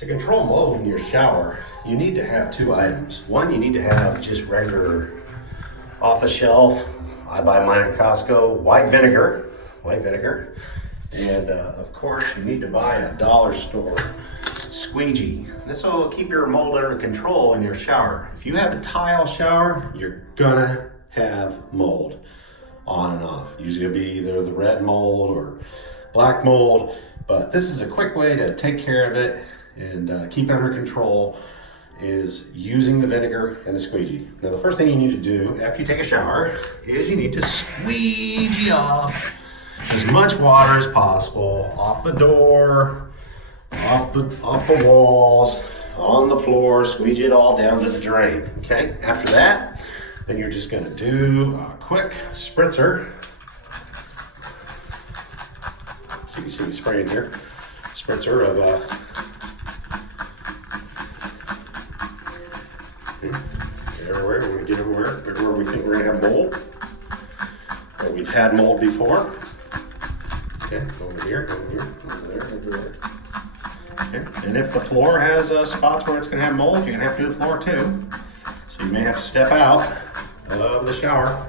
To control mold in your shower, you need to have two items. One, you need to have just regular off the shelf, I buy mine at Costco, white vinegar. And of course, you need to buy a dollar store squeegee. This will keep your mold under control in your shower. If you have a tile shower, you're gonna have mold on and off. Usually it'll be either the red mold or black mold, but this is a quick way to take care of it and keep it under control is using the vinegar and the squeegee. Now the first thing you need to do after you take a shower is you need to squeegee off as much water as possible off the door, off the walls, on the floor, squeegee it all down to the drain, okay? After that, then you're just gonna do a quick spritzer. So you can see me spraying here. Spritzer of everywhere, we're gonna get everywhere we think we're gonna have mold, or we've had mold before. Okay, over here, over there, everywhere. Okay. And if the floor has spots where it's gonna have mold, you're gonna have to do the floor too. So you may have to step out of the shower.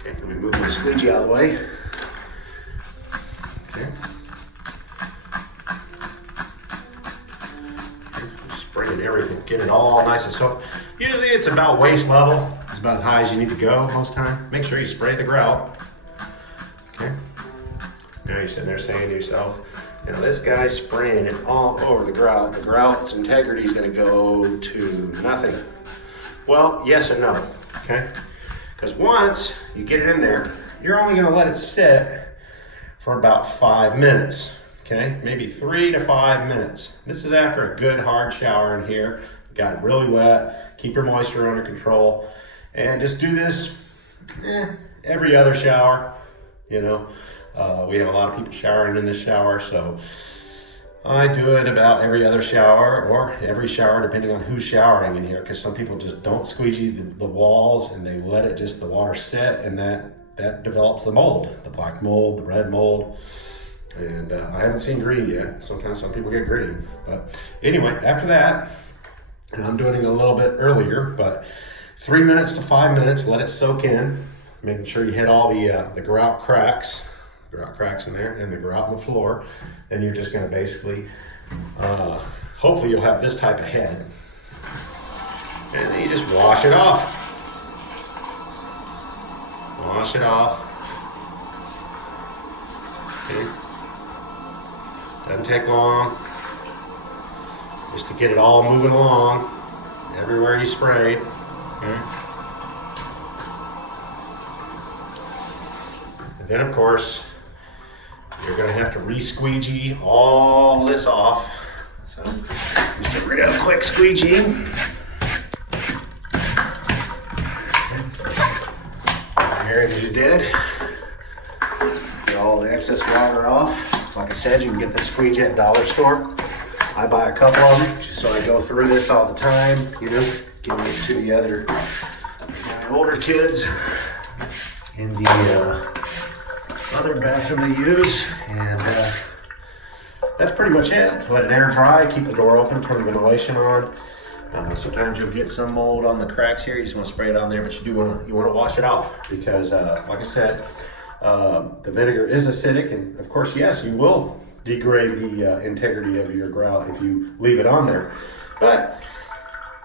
Okay, let me move my squeegee out of the way. Okay. Spraying everything, get it all nice and soft. Usually it's about waist level. It's about as high as you need to go most time. Make sure you spray the grout. Okay. Now you're sitting there saying to yourself, now this guy's spraying it all over the grout. The grout's integrity is going to go to nothing. Well, yes and no, okay? Because once you get it in there, you're only going to let it sit for about 5 minutes, okay? Maybe 3 to 5 minutes. This is after a good hard shower in here. Got it really wet. Keep your moisture under control. And just do this every other shower, you know. We have a lot of people showering in this shower, so I do it about every other shower or every shower depending on who's showering in here, because some people just don't squeegee the walls and they let it the water sit, and that develops the mold, the black mold, the red mold, and I haven't seen green yet. Sometimes some people get green, but anyway, after that, and I'm doing it a little bit earlier, but 3 minutes to 5 minutes, let it soak in, making sure you hit all the grout cracks in there and the grout on the floor. Then you're just going to basically, hopefully you'll have this type of head, and then you just wash it off. Wash it off. Okay. Doesn't take long, just to get it all moving along everywhere you sprayed. Okay. And then of course, you're going to have to re-squeegee all this off. So just a real quick squeegee. As you did, get all the excess water off. Like I said, you can get the squeegee at dollar store. I buy a couple of them just so I go through this all the time, you know, giving it to the other older kids in the other bathroom they use, and that's pretty much it. Let it air dry, keep the door open, turn the ventilation on. Sometimes you'll get some mold on the cracks here. You just want to spray it on there, but you want to wash it off because, like I said, the vinegar is acidic, and of course, yes, you will degrade the integrity of your grout if you leave it on there. But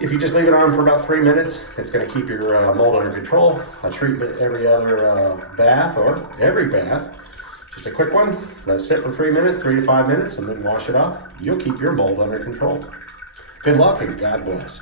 if you just leave it on for about 3 minutes, it's going to keep your mold under control. A treatment every other bath or every bath. Just a quick one. Let it sit for 3 minutes, 3 to 5 minutes, and then wash it off. You'll keep your mold under control. Good luck and God bless.